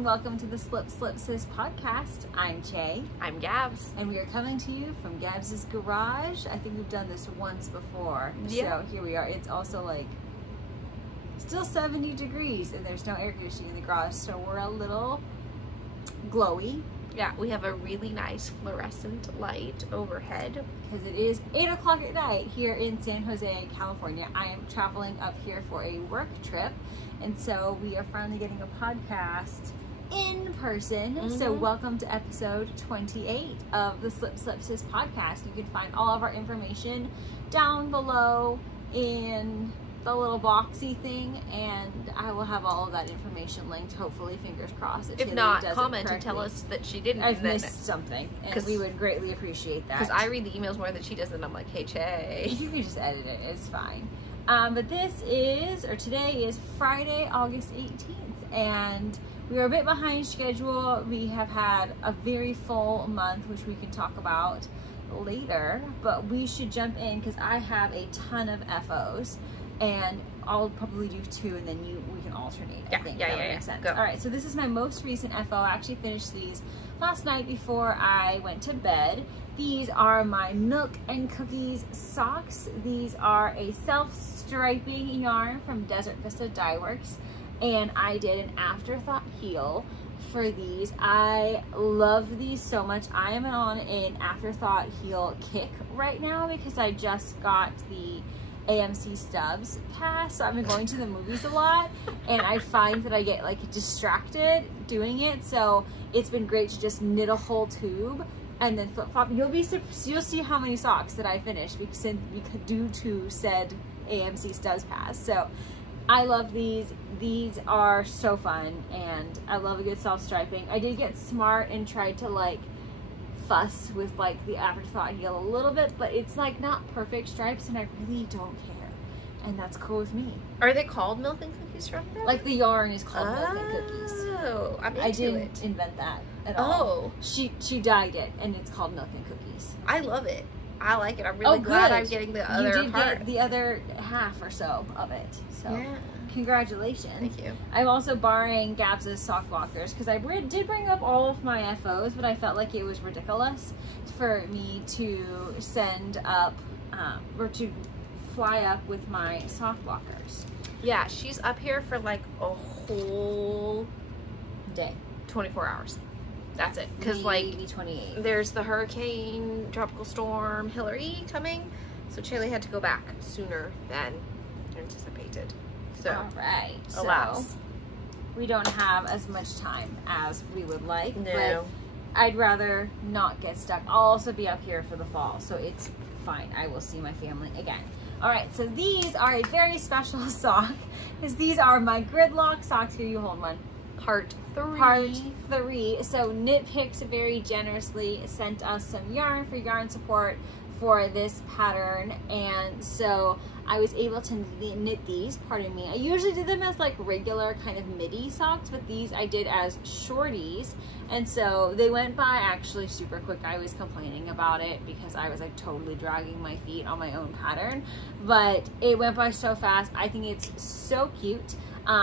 and welcome to the Slip Sis Podcast. I'm Jay. I'm Gabz. And we are coming to you from Gabz's garage. I think we've done this once before. Yeah. So here we are. It's also like still 70 degrees and there's no air conditioning in the garage, so we're a little glowy. Yeah, we have a really nice fluorescent light overhead. Because it is 8 o'clock at night here in San Jose, California. I am traveling up here for a work trip, and so we are finally getting a podcast in person. So welcome to episode 28 of the Slip Sis Podcast. You can find all of our information down below in the little boxy thing, and I will have all of that information linked, hopefully, fingers crossed. If not, comment and tell us that she didn't. I've missed something, and we would greatly appreciate that. Because I read the emails more than she does, and I'm like, hey, Che. You can just edit it, it's fine. But today is Friday, August 18th, and we are a bit behind schedule. We have had a very full month, which we can talk about later, but we should jump in because I have a ton of FOs. And I'll probably do two, and then we can alternate. I think that makes sense. Go. All right, so this is my most recent FO. I actually finished these last night before I went to bed. These are my Milk and Cookies socks. These are a self-striping yarn from Desert Vista Dye Works, and I did an afterthought heel for these. I love these so much. I am on an afterthought heel kick right now because I just got the AMC Stubs pass. So I've been going to the movies a lot, and I find that I get like distracted doing it. So it's been great to just knit a whole tube and then flip flop. You'll see how many socks that I finished due to said AMC Stubs pass. So I love these. These are so fun, and I love a good self striping. I did get smart and tried to like fuss with like the afterthought heel a little bit, but it's like not perfect stripes, and I really don't care, and that's cool with me. Are they called Milk and Cookies from them? Like the yarn is called Milk and Cookies. Oh, I didn't invent that at all. She dyed it, and it's called Milk and Cookies. I love it. I like it. I'm really glad I'm getting the other part. You did get the other half or so of it. So yeah. Congratulations. Thank you. I'm also borrowing Gabz's sock blockers because I did bring up all of my FOs, but I felt like it was ridiculous for me to send up or to fly up with my sock blockers. Yeah, she's up here for like a whole day, 24 hours. That's it. Because like 28. There's the hurricane, tropical storm, Hillary coming, so Chaley had to go back sooner than anticipated. So, all right. Alas. So we don't have as much time as we would like. No. But I'd rather not get stuck. I'll also be up here for the fall, so it's fine. I will see my family again. All right, so these are a very special sock because these are my gridlock socks. Here, you hold one. Part 3. Part 3. So Knit Picks very generously sent us some yarn for yarn support for this pattern, and so I was able to knit these, pardon me. I usually do them as like regular kind of midi socks, but these I did as shorties, and so they went by actually super quick. I was complaining about it because I was like totally dragging my feet on my own pattern, but it went by so fast. I think it's so cute.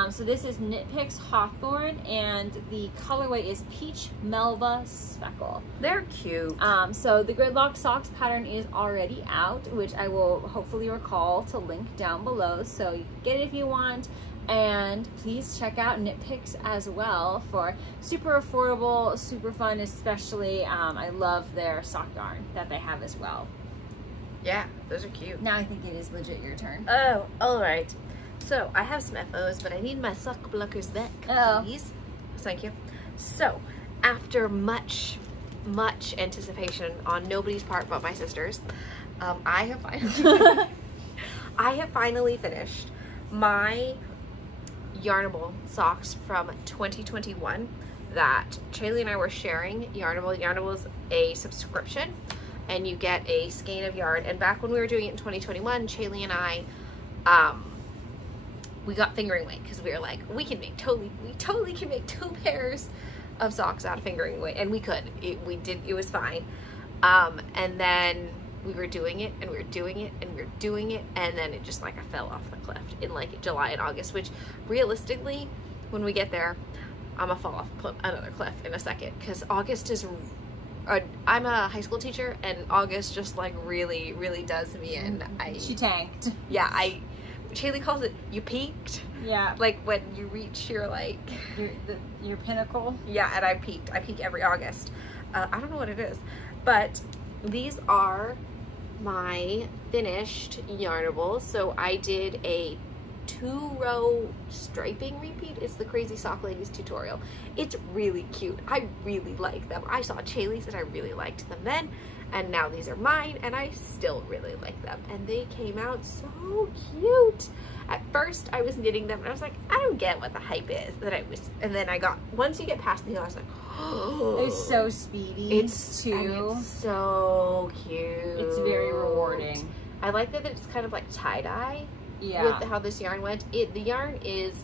So this is Knit Picks Hawthorne, and the colorway is Peach Melba Speckle. They're cute. So the gridlock socks pattern is already out, which I will hopefully recall to link down below, so you can get it if you want. And please check out Knit Picks as well for super affordable, super fun, especially I love their sock yarn that they have as well. Yeah, those are cute. Now I think it is legit your turn. Oh, all right. So I have some FOs, but I need my sock blockers back, please. Thank you. So after much anticipation on nobody's part but my sister's, I have finally finished my Yarnable socks from 2021 that Chaley and I were sharing. Yarnable is a subscription, and you get a skein of yarn. And back when we were doing it in 2021, Chaley and I we got fingering weight because we were like, we totally can make 2 pairs of socks out of fingering weight, and we could. It was fine. And then we were doing it, and we were doing it, and we were doing it, and then it just like I fell off the cliff in like July and August, which realistically, when we get there, I'm gonna fall off another cliff in a second, because August is I'm a high school teacher, and August just like really does me in. She tanked. Yeah, Shaylee calls it, you peaked. Yeah. Like when you reach your like your pinnacle. Yeah, and I peaked. I peak every August. I don't know what it is, but these are my finished Yarnables. So I did a 2-row striping repeat. It's the Crazy Sock Ladies tutorial. It's really cute. I really like them. I saw Shaylee's and I really liked them then, and now these are mine and I still really like them, and they came out so cute. At first I was knitting them and I was like, I don't get what the hype is, and then I got, once you get past the heel, I was like, oh, They're so speedy. It's so cute. It's very rewarding. I like that it's kind of like tie-dye. Yeah. With how this yarn went. The yarn is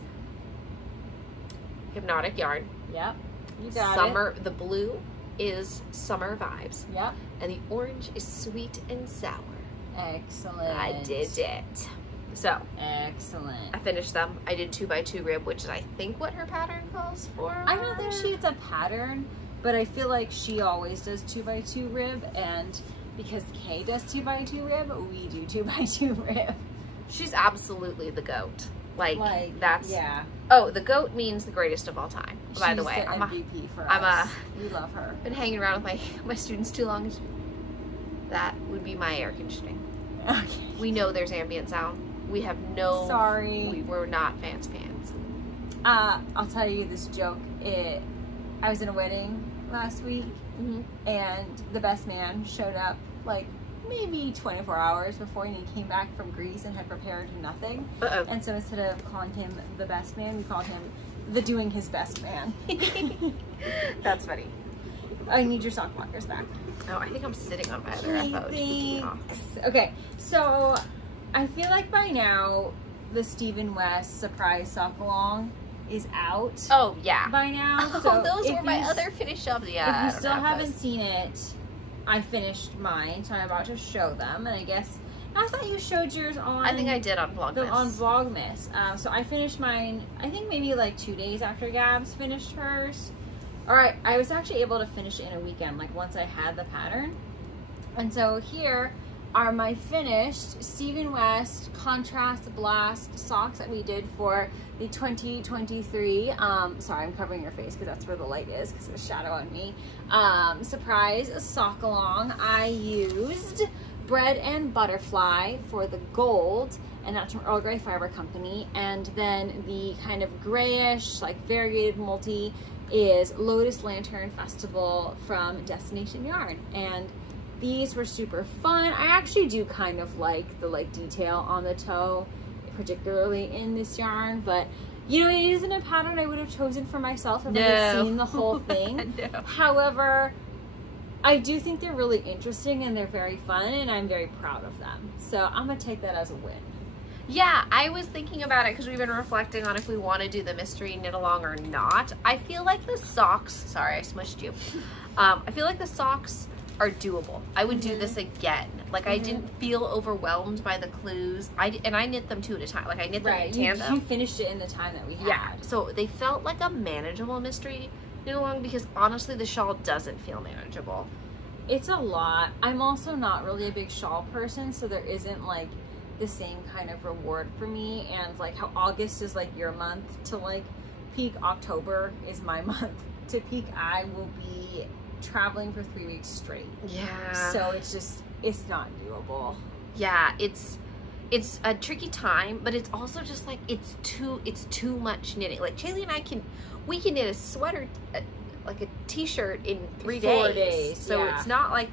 Hypnotic yarn. Yep. You got Summer. The blue is Summer Vibes. Yep. And the orange is Sweet and Sour. Excellent. I did it. So. Excellent. I finished them. I did 2x2 rib, which is I think what her pattern calls for. I don't think she has a pattern, but I feel like she always does 2x2 rib, and because Kay does 2x2 rib, we do 2x2 rib. She's absolutely the goat. Like that's, yeah. Oh, the goat means the greatest of all time. By the way, I'm MVP for us. We love her. Been hanging around with my students too long. That would be my air conditioning. Okay. We know there's ambient sound. We have no. Sorry. We're not fancy pants. I'll tell you this joke. I was in a wedding last week, and the best man showed up like maybe 24 hours before, and he came back from Greece and had prepared nothing. Uh-oh. And so instead of calling him the best man, we called him the doing his best man. That's funny. I need your sock blockers back. Oh, I think I'm sitting on my other FO. Okay, so I feel like by now the Stephen West surprise sock along is out. Oh yeah. By now. So So those were my other finish ups. Yeah. If you still haven't seen it, I finished mine, so I'm about to show them. And I thought you showed yours on. I think I did on Vlogmas. On Vlogmas. So I finished mine, I think maybe like 2 days after Gabz finished hers. Alright, I was actually able to finish it in a weekend, like once I had the pattern. And so here are my finished Stephen West Contrast Blast socks that we did for the 2023, sorry, I'm covering your face because that's where the light is because there's a shadow on me, surprise sock along. I used Bread and Butterfly for the gold, and that's from Earl Grey Fiber Company, and then the kind of grayish, like variegated multi is Lotus Lantern Festival from Destination Yarn, and these were super fun. I actually do kind of like the detail on the toe, particularly in this yarn, but you know, it isn't a pattern I would have chosen for myself if I had seen the whole thing. No. However, I do think they're really interesting and they're very fun, and I'm very proud of them. So I'm gonna take that as a win. Yeah, I was thinking about it because we've been reflecting on if we want to do the mystery knit along or not. I feel like the socks, sorry I smushed you. I feel like the socks are doable. I would do this again. Like I didn't feel overwhelmed by the clues. I knit them 2 at a time. Like I knit them in tandem. You finished it in the time that we had. Yeah. So they felt like a manageable mystery knit along, because honestly the shawl doesn't feel manageable. It's a lot. I'm also not really a big shawl person, so there isn't like the same kind of reward for me, and like how August is like your month to like peak October is my month to peak. I will be traveling for 3 weeks straight. Yeah. So it's not doable. Yeah, it's a tricky time, but it's also just like it's too much knitting. Like Shaylee and I we can knit a sweater, like a t-shirt in 3 days. 4 days. So it's not like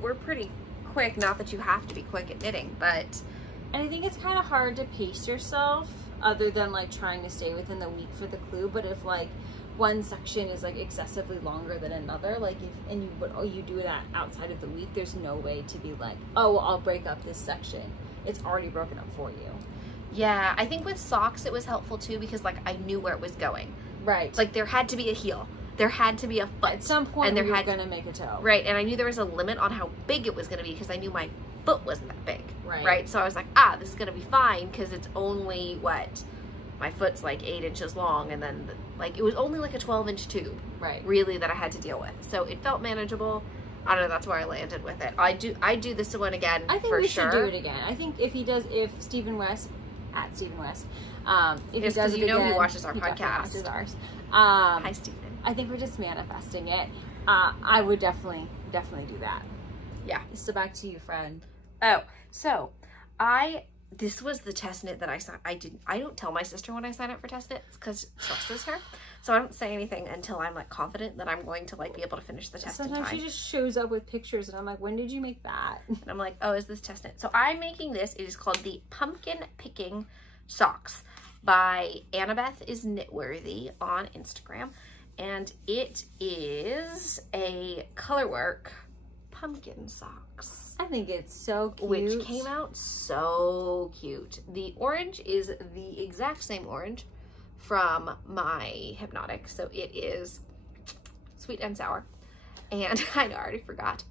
we're pretty quick. Not that you have to be quick at knitting, but and I think it's kind of hard to pace yourself, other than like trying to stay within the week for the clue. But if like one section is like excessively longer than another, like you do that outside of the week, there's no way to be like, oh well, I'll break up this section. It's already broken up for you. Yeah, I think with socks it was helpful too, because like I knew where it was going. Right. Like there had to be a heel, there had to be a foot at some point, and there had gonna make a toe. Right, and I knew there was a limit on how big it was gonna be because I knew my foot wasn't that big. Right. Right. So I was like, this is gonna be fine because it's only what my foot's like 8 inches long, and then like it was only like a 12-inch tube, right, really, that I had to deal with. So it felt manageable. I don't know, that's where I landed with it. I do this one again. I think for we sure. should do it again. I think if Stephen West at Stephen West, if yes, he does it again, he watches our podcast. Watches ours. Hi, Stephen. I think we're just manifesting it. I would definitely do that. Yeah. So back to you, friend. Oh, so this was the test knit that I signed. I don't tell my sister when I sign up for test knits because it stresses her. So I don't say anything until I'm like confident that I'm going to like be able to finish the test in time. Sometimes she just shows up with pictures and I'm like, when did you make that? And I'm like, oh, is this test knit? So I'm making this. It is called the Pumpkin Picking Socks by Annabeth is Knitworthy on Instagram. And it is a colorwork pumpkin socks. I think it's so cute. Which came out so cute. The orange is the exact same orange from my Hypnotic. So it is sweet and sour. And I already forgot.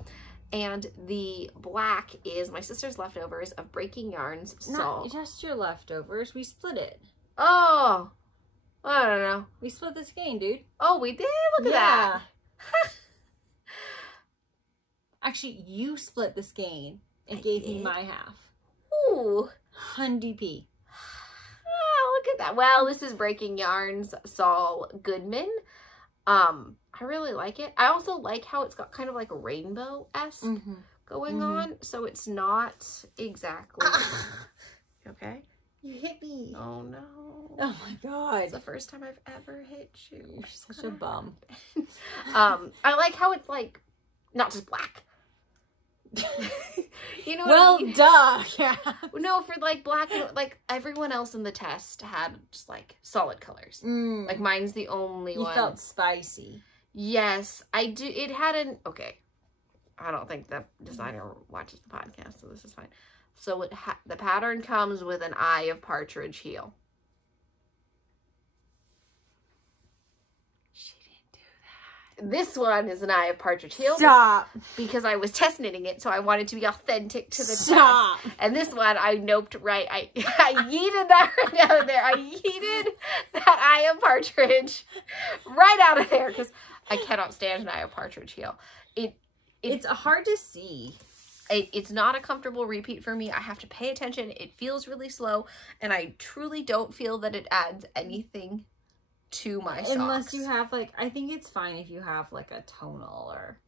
And the black is my sister's leftovers of Breaking Yarns Shawl. Not just your leftovers. We split it. Oh, I don't know. We split the skein, dude. Oh, we did? Look at that. Actually, you split the skein and gave me my half. Ooh. Hundy P. Oh, look at that. Well, this is Breaking Yarns Saul Goodman. I really like it. I also like how it's got kind of like a rainbow-esque going on. So it's not exactly... Okay? You hit me. Oh, no. Oh, my God. It's the first time I've ever hit you. You're such a bum. I like how it's like, not just black. You know well, what I mean? duh. Yeah. No, for like black, like everyone else in the test had just like solid colors. Like mine's the only one. You felt spicy. Yes, I do. It had an, okay. I don't think the designer watches the podcast, so this is fine. So the pattern comes with an Eye of Partridge heel. She didn't do that. This one is an Eye of Partridge heel. Stop. Because I was test knitting it, so I wanted to be authentic to the Stop. test. And this one, I noped right. I yeeted that right out of there. I yeeted that Eye of Partridge right out of there because I cannot stand an Eye of Partridge heel. It's hard to see. It's not a comfortable repeat for me. I have to pay attention. It feels really slow, and I truly don't feel that it adds anything to my socks. Unless you have, like, I think it's fine if you have, like, a tonal or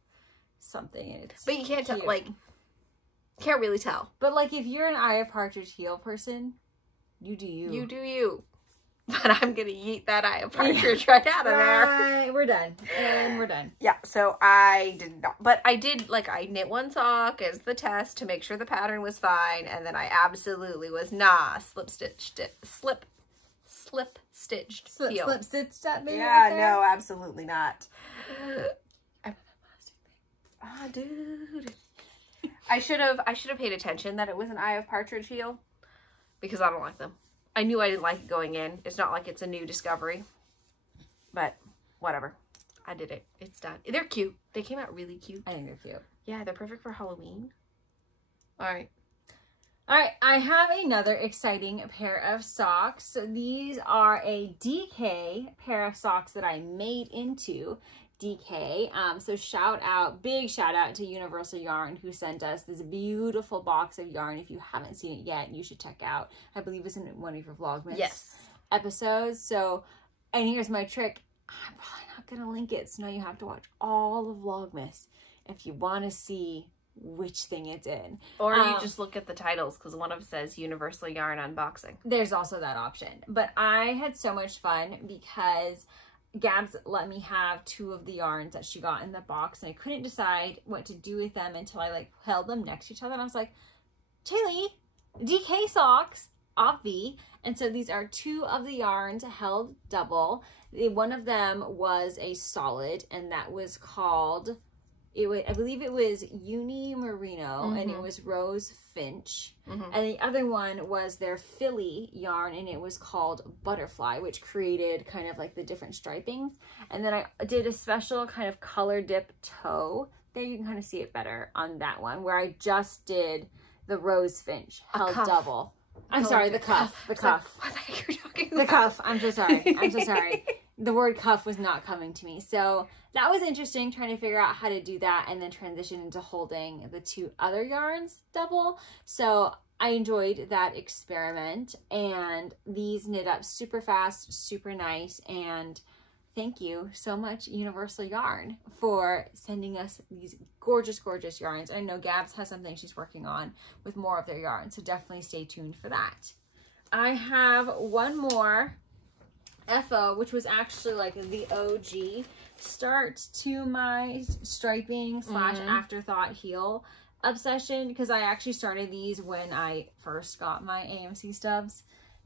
something. But you can't tell, like, can't really tell. But, like, if you're an Eye of Partridge heel person, you do you. You do you. But I'm going to yeet that Eye of Partridge right out of there. Right, we're done. And we're done. Yeah, so I did not. But I did, like, I knit one sock as the test to make sure the pattern was fine. And then I absolutely was not slip stitched heel. Slip stitched that baby. Yeah, no, absolutely not. Ah, dude. I should have paid attention that it was an Eye of Partridge heel because I don't like them. I knew I didn't like it going in. It's not like it's a new discovery, but whatever. I did it. It's done. They're cute. They came out really cute. I think they're cute. Yeah, they're perfect for Halloween. All right. All right, I have another exciting pair of socks. So these are a DK pair of socks that I made into DK. So big shout out to Universal Yarn who sent us this beautiful box of yarn. If you haven't seen it yet, you should check out. I believe it's in one of your Vlogmas episodes. So, and here's my trick. I'm probably not going to link it. So now you have to watch all of Vlogmas if you want to see which thing it's in. Or you just look at the titles because one of them says Universal Yarn Unboxing. There's also that option. But I had so much fun because Gabz let me have 2 of the yarns that she got in the box, and I couldn't decide what to do with them until I like held them next to each other, and I was like, Chaylee, DK socks, obvi. And so these are 2 of the yarns held double. One of them was a solid, and that was called, I believe it was Uni Merino, and it was Rose Finch. And the other one was their Philly yarn, and it was called Butterfly, which created kind of like the different stripings. And then I did a special kind of color dip toe. There you can kind of see it better on that one, where I just did the Rose Finch held double. I'm sorry, the cuff. The cuff. What the heck are you talking The cuff. I'm so sorry. I'm so sorry. The word cuff was not coming to me. So that was interesting, trying to figure out how to do that and then transition into holding the two other yarns double. So I enjoyed that experiment, and these knit up super fast, super nice, and thank you so much, Universal Yarn, for sending us these gorgeous, gorgeous yarns. I know Gabz has something she's working on with more of their yarn, so definitely stay tuned for that. I have one more FO, which was actually like the OG start to my striping / afterthought heel obsession, because I actually started these when I first got my AMC stubs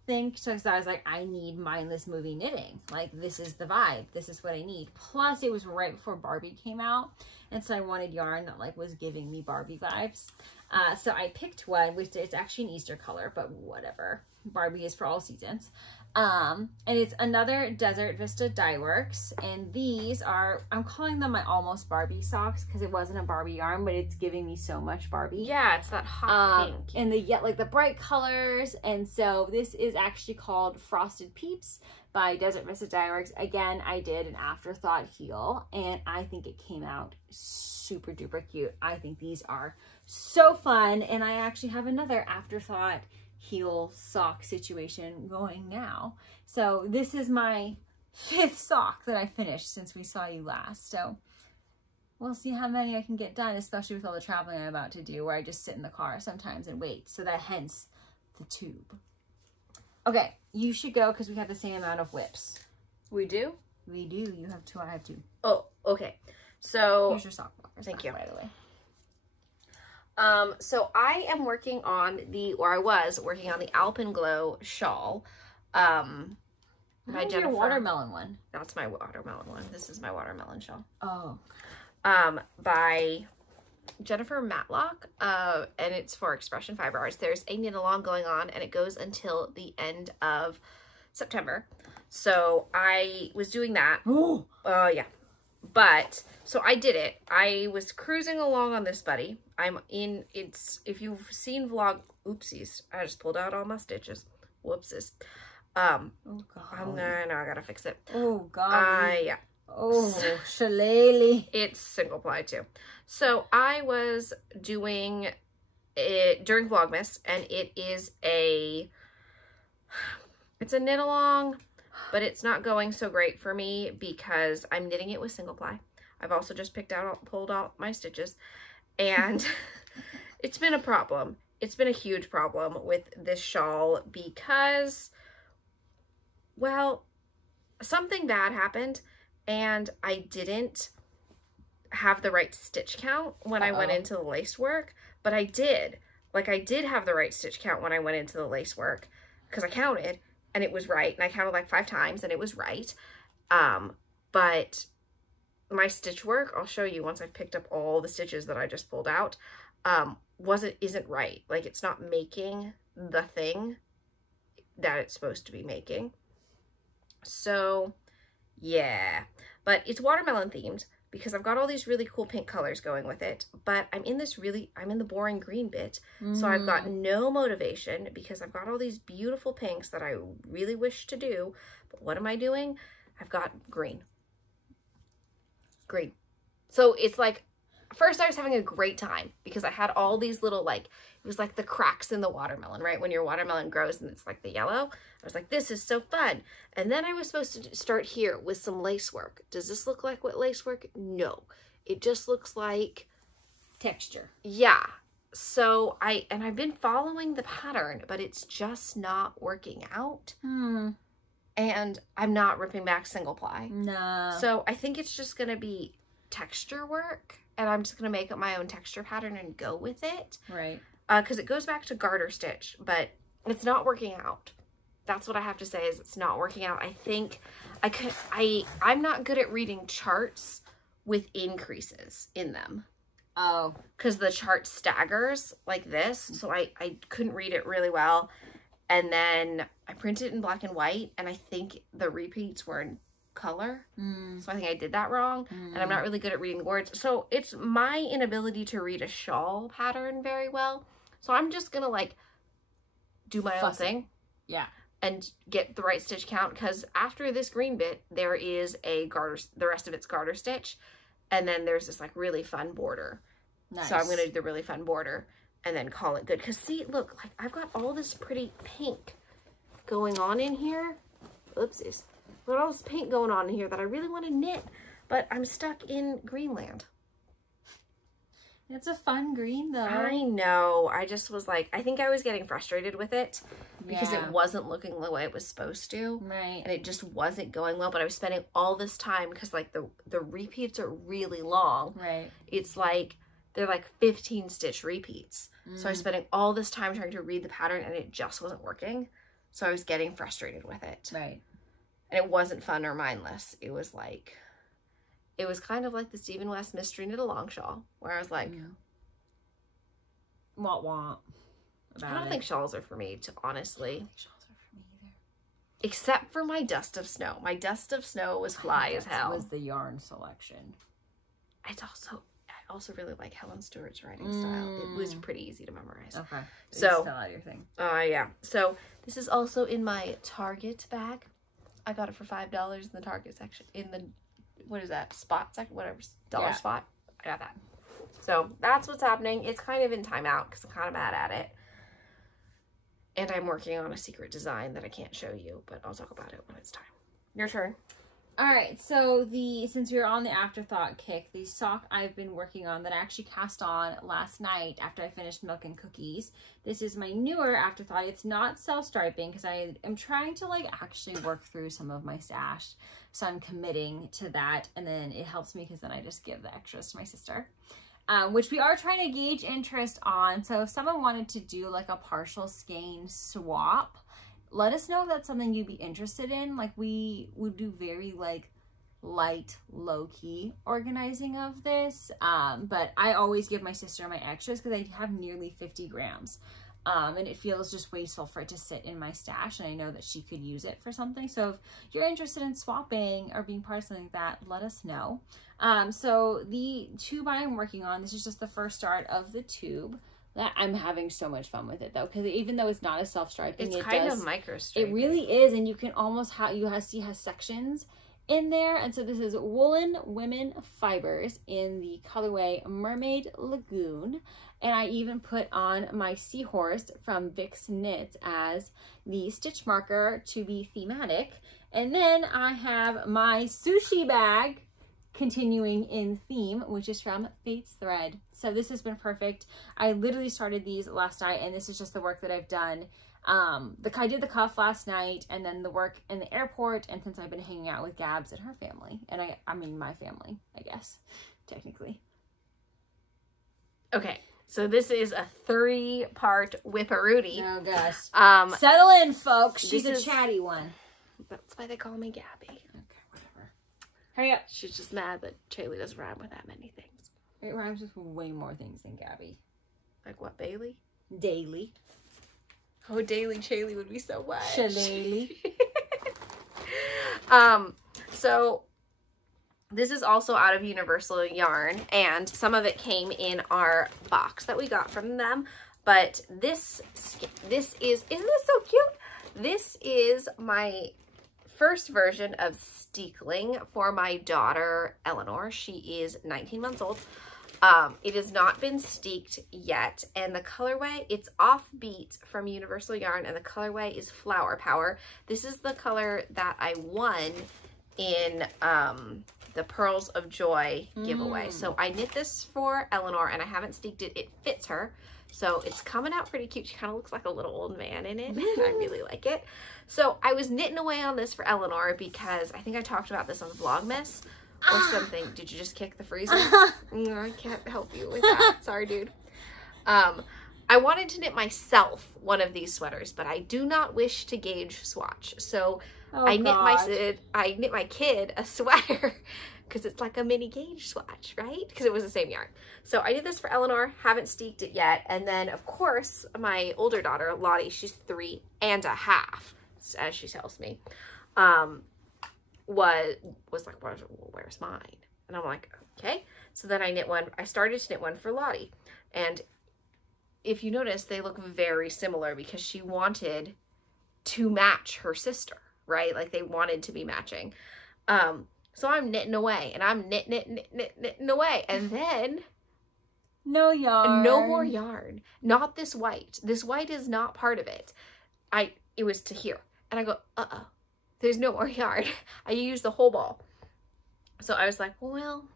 thing. So I was like, I need mindless movie knitting. Like, this is the vibe. This is what I need. Plus, it was right before Barbie came out, and so I wanted yarn that like was giving me Barbie vibes. So I picked one, which it's actually an Easter color, but whatever. Barbie is for all seasons. And it's another Desert Vista Dye Works, and these are, I'm calling them my almost Barbie socks because it wasn't a Barbie yarn, but it's giving me so much Barbie. Yeah, it's that hot pink. And like the bright colors. And so this is actually called Frosted Peeps by Desert Vista Dye Works. Again, I did an afterthought heel, and I think it came out super duper cute. I think these are so fun, and I actually have another afterthought heel sock situation going now. So this is my 5th sock that I finished since we saw you last. So we'll see how many I can get done, especially with all the traveling I'm about to do, where I just sit in the car sometimes and wait. So that hence the tube. Okay, you should go because we have the same amount of whips. We do? We do. You have 2, I have 2. Oh, okay. So here's your sock blockers. Thank you. By the way. So I am working on I was working on the Alpenglow shawl. By Jennifer. Your watermelon one. That's my watermelon one. This is my watermelon shawl. Oh. By Jennifer Matlock, and it's for Expression Fiber Arts. There's a knit along going on, and it goes until the end of September. So I was doing that. Oh. Yeah. But, so I did it. I was cruising along on this buddy. If you've seen vlog, oopsies, I just pulled out all my stitches. Whoopses. Oh, God. I gotta fix it. Oh, God. Yeah. Oh, shillelagh. It's single ply too. So I was doing it during Vlogmas, and it's a knit along, but it's not going so great for me because I'm knitting it with single ply. I've also just pulled out my stitches, and it's been a problem. It's been a huge problem with this shawl because, well, something bad happened, and I didn't have the right stitch count when I went into the lace work, but I did. Like, I did have the right stitch count when I went into the lace work because I counted, and it was right, and I counted like 5 times, and it was right. But my stitch work, I'll show you once I've picked up all the stitches that I just pulled out, isn't right. Like, it's not making the thing that it's supposed to be making. So yeah, but it's watermelon themed because I've got all these really cool pink colors going with it, but I'm in the boring green bit. So I've got no motivation because I've got all these beautiful pinks that I really wish to do, but what am I doing? I've got green. So it's like, first I was having a great time because I had all these little, like, it was like the cracks in the watermelon, right? When your watermelon grows and it's like the yellow. I was like, this is so fun. And then I was supposed to start here with some lace work. Does this look like what lace work? No. It just looks like texture. Yeah. So I've been following the pattern, but it's just not working out. And I'm not ripping back single ply. No. So I think it's just going to be texture work, and I'm just going to make up my own texture pattern and go with it. Right. Because it goes back to garter stitch, but it's not working out. That's what I have to say, is it's not working out. I think I'm not good at reading charts with increases in them. Oh. Because the chart staggers like this, so I couldn't read it really well. And then I printed it in black and white, and I think the repeats were in color. So I think I did that wrong, and I'm not really good at reading the words. So it's my inability to read a shawl pattern very well. So I'm just gonna like do my own thing. Yeah. and get the right stitch count, because after this green bit, there is a garter, the rest of it's garter stitch, and then there's this like really fun border. Nice. So I'm going to do the really fun border and then call it good. Because see, look, like I've got all this pretty pink going on in here. Oopsies. I've got all this pink going on in here that I really want to knit, but I'm stuck in Greenland. It's a fun green though. I know. I just was like, I think I was getting frustrated with it because it wasn't looking the way it was supposed to. Right. And it just wasn't going well, but I was spending all this time because like the repeats are really long. Right. It's like, they're like 15 stitch repeats. So I was spending all this time trying to read the pattern and it just wasn't working. So I was getting frustrated with it. Right. And it wasn't fun or mindless. It was like, it was kind of like the Stephen West Mystery Knit Along shawl, where I was like, womp I don't think shawls are for me, to honestly. I don't think shawls are for me either. Except for my Dust of Snow. My Dust of Snow was fly as hell. That was the yarn selection. It's also, I also really like Helen Stewart's writing style. It was pretty easy to memorize. Okay. So, still out your thing. Yeah. So this is also in my Target bag. I got it for $5 in the Target section, in the, what is that, spot section, whatever, dollar spot. I got that. So that's what's happening. It's kind of in timeout because I'm kind of mad at it. And I'm working on a secret design that I can't show you, but I'll talk about it when it's time. Your turn. All right, so since we were on the afterthought kick, the sock I've been working on that I actually cast on last night after I finished Milk and Cookies. This is my newer afterthought. It's not self-striping because I am trying to like actually work through some of my stash. So I'm committing to that, and then it helps me because then I just give the extras to my sister. Which we are trying to gauge interest on. So if someone wanted to do like a partial skein swap, let us know if that's something you'd be interested in. Like we would do very like light, low-key organizing of this. But I always give my sister my extras because I have nearly 50 grams. And it feels just wasteful for it to sit in my stash. And I know that she could use it for something. So if you're interested in swapping or being part of something like that, let us know. So the tube I'm working on, this is just the first start of the tube. That I'm having so much fun with it though, because even though it's not a self-striping, it's kind of micro striping. It really is, and you can almost see has sections in there. And so this is Woolen Women Fibers in the colorway Mermaid Lagoon, and I even put on my seahorse from Vic's Knits as the stitch marker to be thematic. And then I have my sushi bag continuing in theme, which is from Fate's Thread. So this has been perfect. I literally started these last night, and this is just the work that I've done. I did the cuff last night, and then the work in the airport, and since I've been hanging out with Gabz and her family, and I mean my family, I guess, technically. Okay, so this is a 3-part whipparootie. Oh gosh. Settle in, folks. She's a chatty one. That's why they call me Gabby. Hurry up. She's just mad that Chaley doesn't rhyme with that many things. It rhymes with way more things than Gabby. Like what, Bailey? Daily. Oh, Daily Chaley would be so much. Shillelagh. So this is also out of Universal Yarn, and some of it came in our box that we got from them. But this is, isn't this so cute? This is my first version of Steekling for my daughter Eleanor. She is 19 months old. It has not been steeked yet, and the colorway, it's Offbeat from Universal Yarn, and the colorway is Flower Power. This is the color that I won in the Pearls of Joy giveaway. So I knit this for Eleanor, and I haven't steeked it. It fits her, so it's coming out pretty cute. She kind of looks like a little old man in it, and I really like it. So I was knitting away on this for Eleanor because I think I talked about this on Vlogmas or something. Did you just kick the freezer? No, I can't help you with that. Sorry, dude. I wanted to knit myself one of these sweaters, but I do not wish to gauge swatch. So I knit my kid a sweater because it's like a mini gauge swatch, right? Because it was the same yarn. So I did this for Eleanor, haven't steeked it yet. And then of course, my older daughter, Lottie, she's 3.5, as she tells me, was like, well, where's mine? And I'm like, okay. So then I started to knit one for Lottie. And if you notice, they look very similar because she wanted to match her sister, right? Like they wanted to be matching. So I'm knitting away, and I'm knitting away, and then no yarn. No more yarn. Not this white. This white is not part of it. It was to here. And I go, there's no more yarn. I used the whole ball. So I was like, well,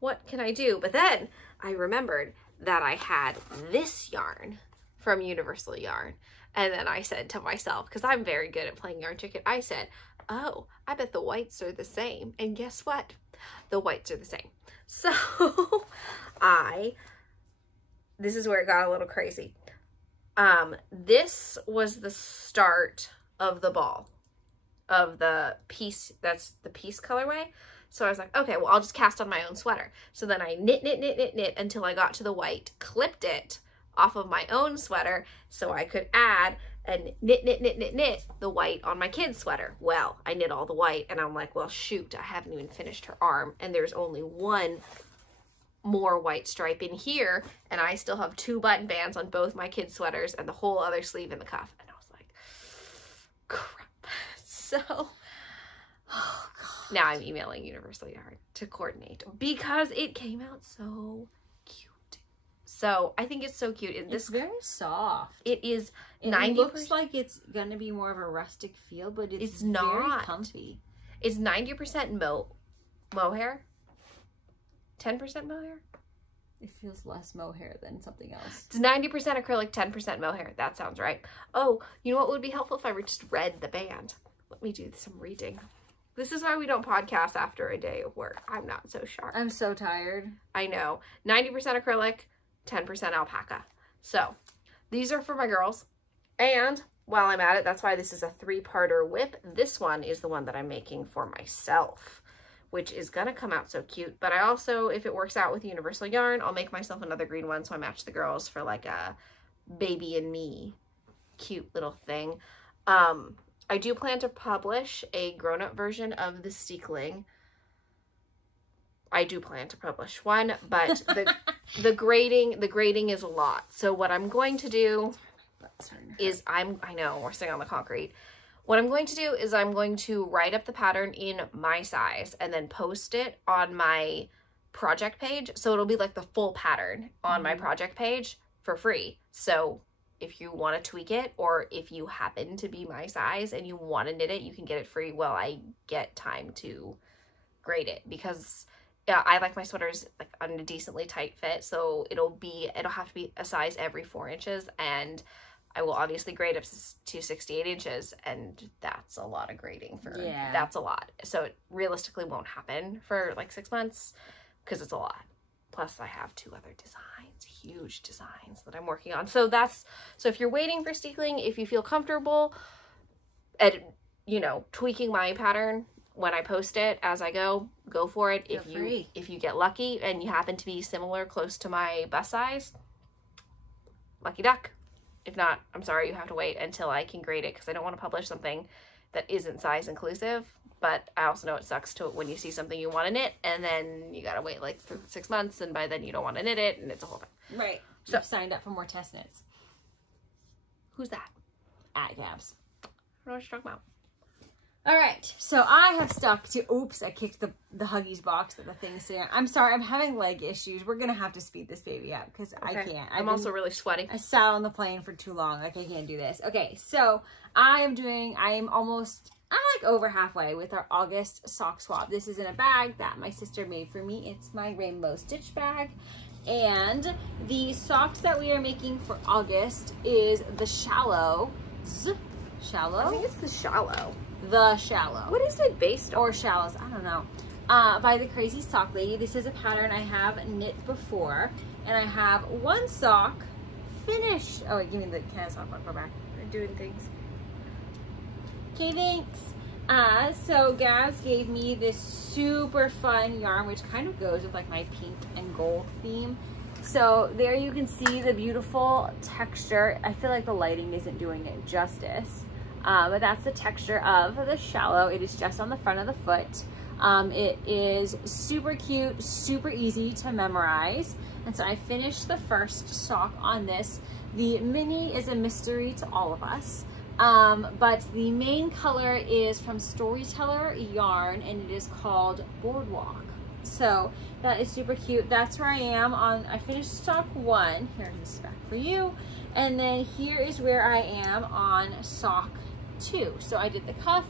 what can I do? But then I remembered that I had this yarn from Universal Yarn. And then I said to myself, because I'm very good at playing yarn chicken, I said, oh, I bet the whites are the same. And guess what? The whites are the same. So this is where it got a little crazy. This was the start of the ball of the piece. That's the piece colorway. So I was like, okay, well, I'll just cast on my own sweater. So then I knit until I got to the white, clipped it off of my own sweater so I could add and knit the white on my kid's sweater. Well, I knit all the white, and I'm like, well, shoot, I haven't even finished her arm, and there's only one more white stripe in here, and I still have 2 button bands on both my kids' sweaters and the whole other sleeve in the cuff. And I was like, crap. So oh God. Now I'm emailing Universal Yarn to coordinate because it came out so cute. So I think it's so cute. It's very soft. It is. It looks like it's gonna be more of a rustic feel, but it's not very comfy. It's 90% mohair. 10% mohair? It feels less mohair than something else. It's 90% acrylic, 10% mohair. That sounds right. Oh, you know what would be helpful if I just read the band? Let me do some reading. This is why we don't podcast after a day of work. I'm not so sharp. I'm so tired. I know. 90% acrylic, 10% alpaca. So these are for my girls. And while I'm at it, that's why this is a 3-parter whip. This one is the one that I'm making for myself, which is gonna come out so cute. But I also, if it works out with Universal Yarn, I'll make myself another green one so I match the girls for like a baby and me cute little thing. I do plan to publish a grown-up version of the Steekling. I do plan to publish one, but the grading is a lot. So what I'm going to do is I know we're sitting on the concrete. What I'm going to do is I'm going to write up the pattern in my size and then post it on my project page. So it'll be like the full pattern on my project page for free. So if you want to tweak it, or if you happen to be my size and you want to knit it, you can get it free while I get time to grade it, because I like my sweaters like on a decently tight fit. So it'll have to be a size every 4 inches, and I will obviously grade up to 68 inches, and that's a lot of grading that's a lot. So it realistically won't happen for like 6 months because it's a lot. Plus I have 2 other designs, huge designs that I'm working on. So if you're waiting for Steekling, if you feel comfortable at, tweaking my pattern when I post it as I go for it. If you get lucky and you happen to be similar, close to my bust size, lucky duck. If not, I'm sorry, you have to wait until I can grade it, because I don't want to publish something that isn't size inclusive. But I also know it sucks when you see something you want to knit and then you gotta wait like 6 months, and by then you don't want to knit it, and it's a whole thing. Right. So you've signed up for more test knits. Who's that? At Gabz. I don't know what you're talking about. All right, so I have stuck to, oops, I kicked the Huggies box that the thing's sitting on. I'm sorry, I'm having leg issues. We're gonna have to speed this baby up because I can't. I'm also really sweaty. I sat on the plane for too long. Like, I can't do this. Okay, so I'm like over halfway with our August sock swap. This is in a bag that my sister made for me. It's my rainbow stitch bag. And the socks that we are making for August is the Shallow. I think it's the Shallow. The Shallow. What is it based on? Or Shallows, I don't know. By the Crazy Sock Lady. This is a pattern I have knit before, and I have one sock finished. Oh wait, give me the sock book. Go back. I'm doing things. Okay, thanks. So Gabz gave me this super fun yarn, which kind of goes with like my pink and gold theme. So there you can see the beautiful texture. I feel like the lighting isn't doing it justice. But that's the texture of the Shallow. It is just on the front of the foot. It is super cute, super easy to memorize. And so I finished the first sock on this. The mini is a mystery to all of us, But the main color is from Storyteller Yarn, and it is called Boardwalk. So that is super cute. That's where I am on, I finished stock 1. Here's this back for you. And then here is where I am on sock 2. So I did the cuff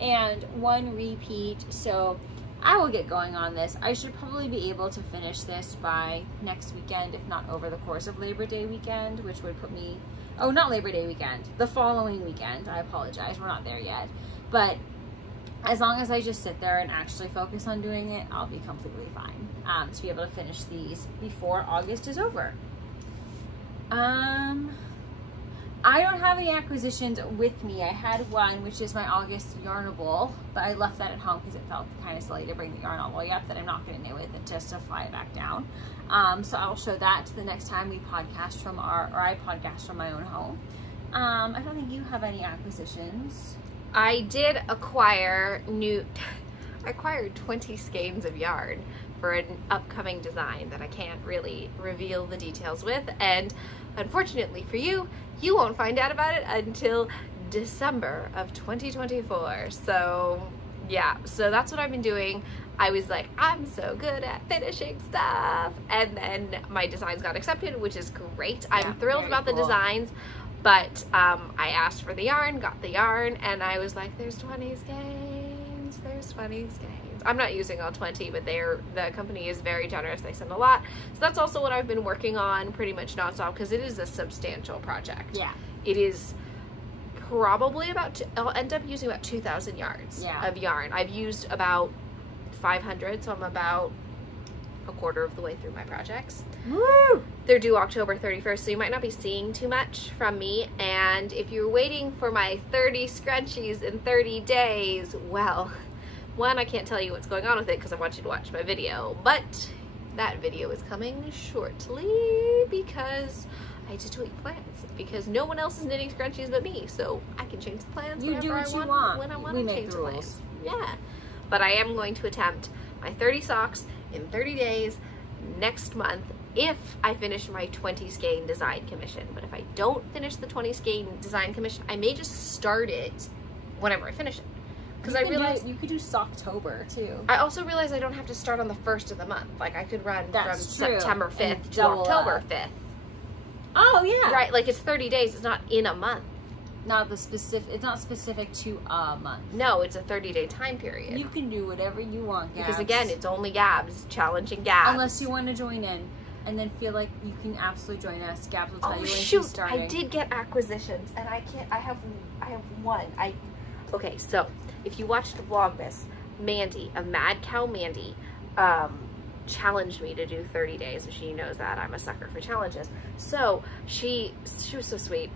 and 1 repeat. So I will get going on this. I should probably be able to finish this by next weekend, if not over the course of Labor Day weekend, which would put me, oh, not Labor Day weekend, the following weekend. I apologize, we're not there yet. But as long as I just sit there and actually focus on doing it, I'll be completely fine to be able to finish these before August is over. I don't have any acquisitions with me. I had one, which is my August Yarnable, but I left that at home because it felt kind of silly to bring the yarn all the way up that I'm not going to knit with it, just to fly it back down. So I'll show that the next time we podcast from I podcast from my own home. I don't think you have any acquisitions. I did acquire I acquired 20 skeins of yarn for an upcoming design that I can't really reveal the details with, and unfortunately for you, you won't find out about it until December of 2024. So yeah, so that's what I've been doing. I was like, I'm so good at finishing stuff, and then my designs got accepted, which is great. I'm thrilled about the designs, but I asked for the yarn, got the yarn, and I was like, there's 20 skeins, there's 20 skeins. I'm not using all 20, but the company is very generous. They send a lot. So that's also what I've been working on pretty much nonstop, because it is a substantial project. Yeah. It is probably I'll end up using about 2,000 yards of yarn. I've used about 500, so I'm about a quarter of the way through my projects. Woo! They're due October 31st, so you might not be seeing too much from me. And if you're waiting for my 30 scrunchies in 30 days, well, one, I can't tell you what's going on with it because I want you to watch my video, but that video is coming shortly because I had to tweak plans, because no one else is knitting scrunchies but me, so I can change the plans you do what you want when I want we to make change the the rules. plans. Yeah, but I am going to attempt my 30 socks in 30 days next month if I finish my 20 skein design commission. But if I don't finish the 20 skein design commission, I may just start it whenever I finish it. Because I realized you could do Socktober too. I also realized I don't have to start on the 1st of the month. Like I could run from September 5th to October 5th. Oh yeah. Right, like it's 30 days, it's not in a month. Not the specific, it's not specific to a month. No, it's a 30-day time period. You can do whatever you want, Gabz. Because again, it's only Gabz, challenging Gabz. Unless you want to join in and then feel like you can absolutely join us. Gabz will tell you when shoot, she's starting. I did get acquisitions, and I have one. Okay, so if you watched Vlogmas, Mandy, a Mad Cow Mandy, challenged me to do 30 days, and she knows that I'm a sucker for challenges. So she was so sweet.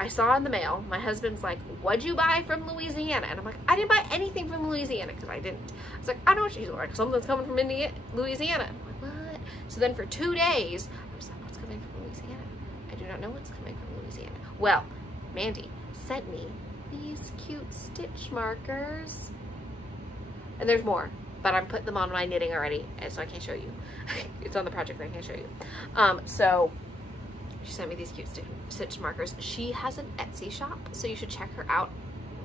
I saw in the mail, my husband's like, what'd you buy from Louisiana? And I'm like, I didn't buy anything from Louisiana, because I didn't. I was like, I know what she's like, something's coming from Louisiana. I'm like, what? So then for 2 days, I was like, what's coming from Louisiana? I do not know what's coming from Louisiana. Well, Mandy sent me these cute stitch markers. And there's more, but I'm putting them on my knitting already, and so I can't show you. It's on the project, I can't show you. So she sent me these cute stitch markers. She has an Etsy shop, so you should check her out.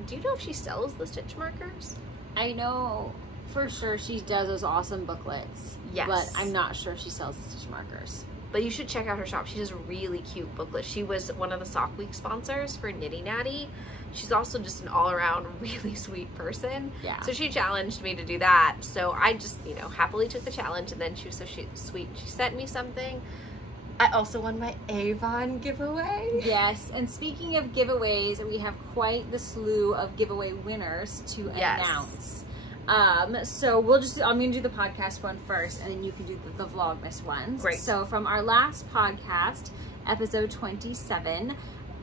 Do you know if she sells the stitch markers? I know for sure she does those awesome booklets. Yes. But I'm not sure if she sells the stitch markers. But you should check out her shop. She does really cute booklets. She was one of the Sock Week sponsors for Nitty Natty. She's also just an all-around really sweet person. Yeah. So she challenged me to do that. So I just, happily took the challenge, and then she was so sweet. She sent me something. I also won my Avon giveaway. Yes, and speaking of giveaways, we have quite the slew of giveaway winners to announce. So I'm gonna do the podcast one first, and then you can do the Vlogmas ones. Great. So from our last podcast, episode 27,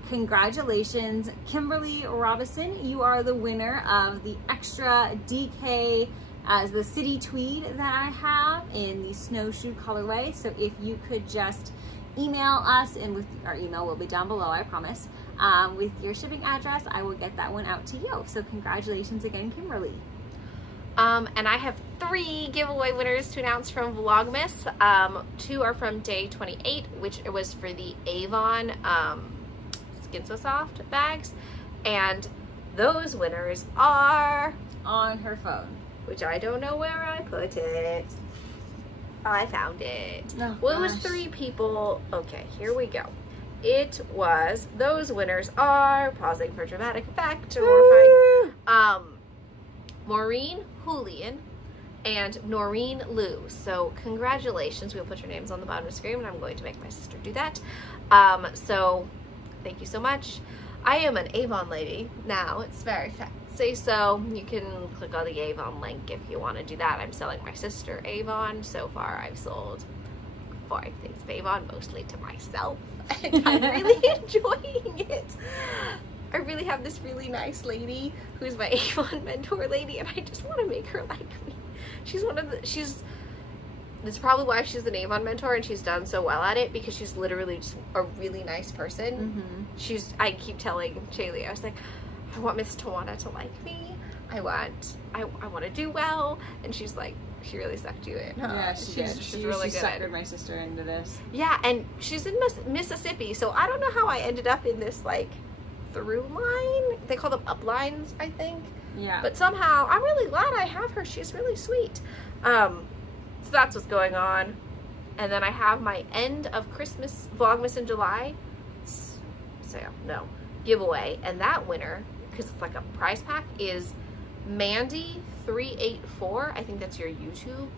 congratulations, Kimberly Robinson. You are the winner of the extra DK as the city tweed that I have in the snowshoe colorway. So if you could just email us, and with our email will be down below, I promise, with your shipping address, I will get that one out to you. So congratulations again, Kimberly. And I have 3 giveaway winners to announce from Vlogmas. 2 are from day 28, which was for the Avon Skin So Soft bags. And those winners are on her phone, which I don't know where I put it. I found it. Oh, well, it was gosh. 3 people. Okay, here we go. It was, those winners are, pausing for dramatic effect, Maureen Julian and Noreen Liu. So congratulations. We'll put your names on the bottom of the screen, and I'm going to make my sister do that. So thank you so much. I am an Avon lady now. It's very fancy, so you can click on the Avon link if you want to do that. I'm selling my sister Avon. So far I've sold 5 things of Avon, mostly to myself, and I'm really enjoying it. I really have this really nice lady who's my Avon mentor lady, and I just want to make her like me. That's probably why she's an Avon mentor, and she's done so well at it, because she's literally just a really nice person. I keep telling Shaylee, I was like, I want Miss Tawana to like me. I want to do well, and she's like, she really sucked you in, huh? Yeah, she's really good. Suckered my sister into this. Yeah, and she's in Mississippi, so I don't know how I ended up in this like through line. They call them uplines, I think. Yeah. But somehow I'm really glad I have her. She's really sweet. So that's what's going on. And then I have my end of Christmas Vlogmas in July giveaway, and that winner, because it's like a prize pack, is Mandy384. I think that's your YouTube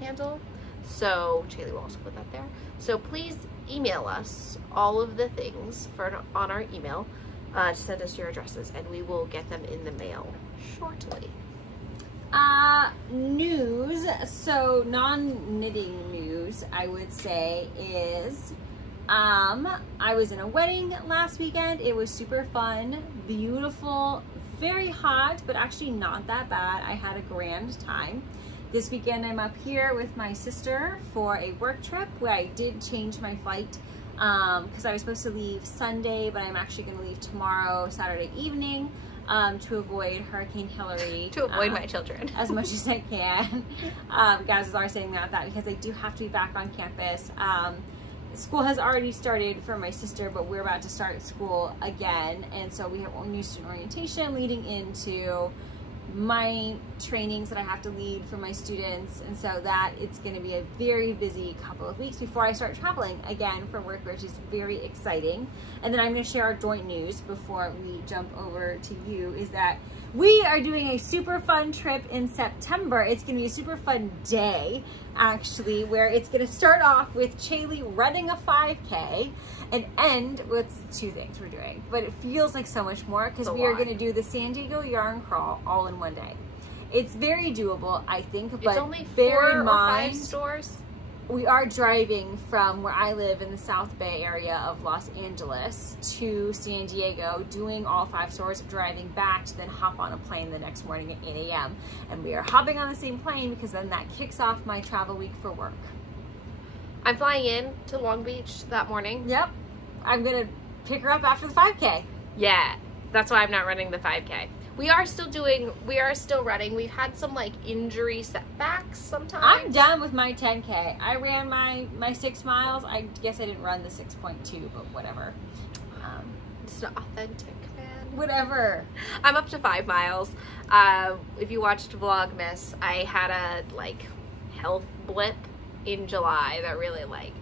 handle. So Shaylee will also put that there. So please email us all of the things on our email to send us your addresses, and we will get them in the mail shortly. News. So non-knitting news, I would say, is I was in a wedding last weekend. It was super fun, beautiful, very hot, but actually not that bad. I had a grand time. This weekend I'm up here with my sister for a work trip, where I did change my flight because I was supposed to leave Sunday, but I'm actually going to leave tomorrow, Saturday evening, to avoid Hurricane Hillary. To avoid my children. As much as I can. Gabz is always saying that because I do have to be back on campus. School has already started for my sister, but we're about to start school again, and so we have new student orientation leading into my trainings that I have to lead for my students, and so that it's going to be a very busy couple of weeks before I start traveling again for work, which is very exciting. And then I'm going to share our joint news before we jump over to you, is that we are doing a super fun trip in September. It's going to be a super fun day, actually, where it's going to start off with Shaylee running a 5K and end with 2 things we're doing. But it feels like so much more, because we are going to do the San Diego Yarn Crawl all in one day. It's very doable, I think, but it's only 4 bear in or mind, 5 stores. We are driving from where I live in the South Bay area of Los Angeles to San Diego, doing all 5 stores, driving back to then hop on a plane the next morning at 8 a.m. And we are hopping on the same plane because then that kicks off my travel week for work. I'm flying in to Long Beach that morning. Yep. I'm going to pick her up after the 5K. Yeah, that's why I'm not running the 5K. We are still running. We've had some like injury setbacks sometimes. I'm done with my 10K. I ran my 6 miles. I guess I didn't run the 6.2, but whatever. It's not authentic, man. Whatever. I'm up to 5 miles. If you watched Vlogmas, I had a like health blip in July that really like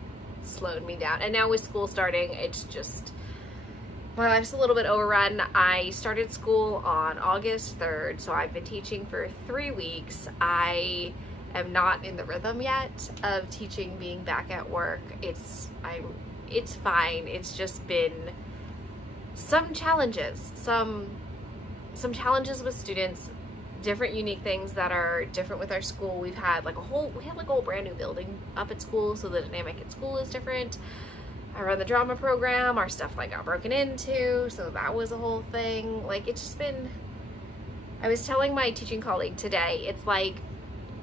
slowed me down. And now with school starting, it's just, my life's a little bit overrun. I started school on August 3rd, so I've been teaching for 3 weeks. I am not in the rhythm yet of teaching, being back at work. It's fine. It's just been some challenges, some challenges with students, different unique things that are different with our school. We had like a whole brand new building up at school, so the dynamic at school is different. I run the drama program. Our stuff like got broken into, so that was a whole thing. Like, it's just been, I was telling my teaching colleague today, it's like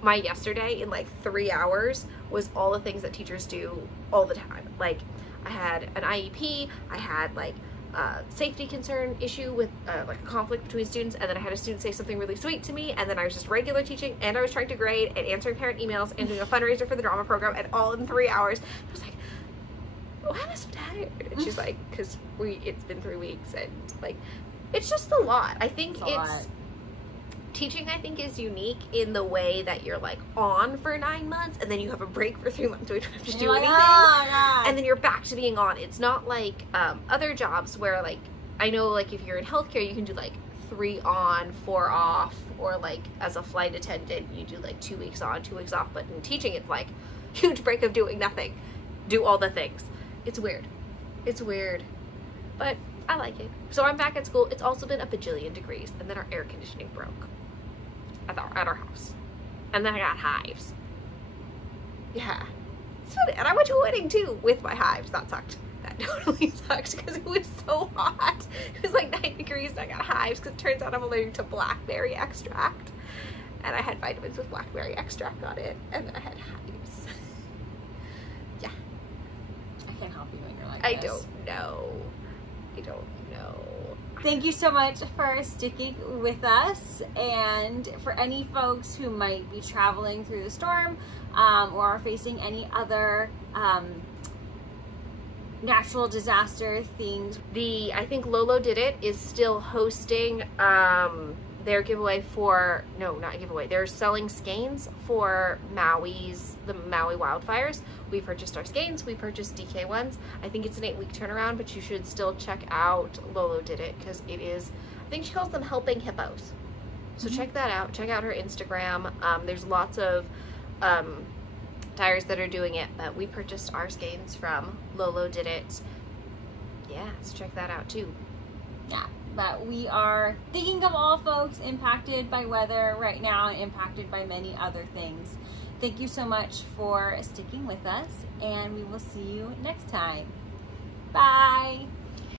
my yesterday in like 3 hours was all the things that teachers do all the time. Like, I had an IEP, I had like a safety concern issue with like a conflict between students, and then I had a student say something really sweet to me, and then I was just regular teaching, and I was trying to grade and answering parent emails and doing a fundraiser for the drama program, and all in 3 hours. I was like, why am I so tired? And she's like, because it's been 3 weeks, and like, it's just a lot. I think teaching, I think, is unique in the way that you're like on for 9 months, and then you have a break for 3 months, so you don't have to do anything, and then you're back to being on. It's not like other jobs where, like, I know, like, if you're in healthcare, you can do like 3 on, 4 off, or like as a flight attendant, you do like 2 weeks on, 2 weeks off. But in teaching, it's like huge break of doing nothing, do all the things. It's weird. It's weird, but I like it. So I'm back at school. It's also been a bajillion degrees, and then our air conditioning broke at our house, and then I got hives. Yeah, it's funny. And I went to a wedding too with my hives. That sucked. That totally sucked because it was so hot. It was like 9 degrees, and I got hives because it turns out I'm allergic to blackberry extract, and I had vitamins with blackberry extract on it, and then I had hives. Yeah, I can't help you when you're like I this. don't know. I don't know. Thank you so much for sticking with us, and for any folks who might be traveling through the storm or are facing any other natural disaster things. I think Lolo Did It is still hosting their giveaway for, no, not giveaway, they're selling skeins for the Maui wildfires. We purchased our skeins, we purchased DK ones. I think it's an 8-week turnaround, but you should still check out Lolo Did It, because it is, I think she calls them Helping Hippos. So check that out. Check out her Instagram. There's lots of dyers that are doing it, but we purchased our skeins from Lolo Did It. Yeah, so check that out too. Yeah, but we are thinking of all folks impacted by weather right now and impacted by many other things. Thank you so much for sticking with us, and we will see you next time. Bye.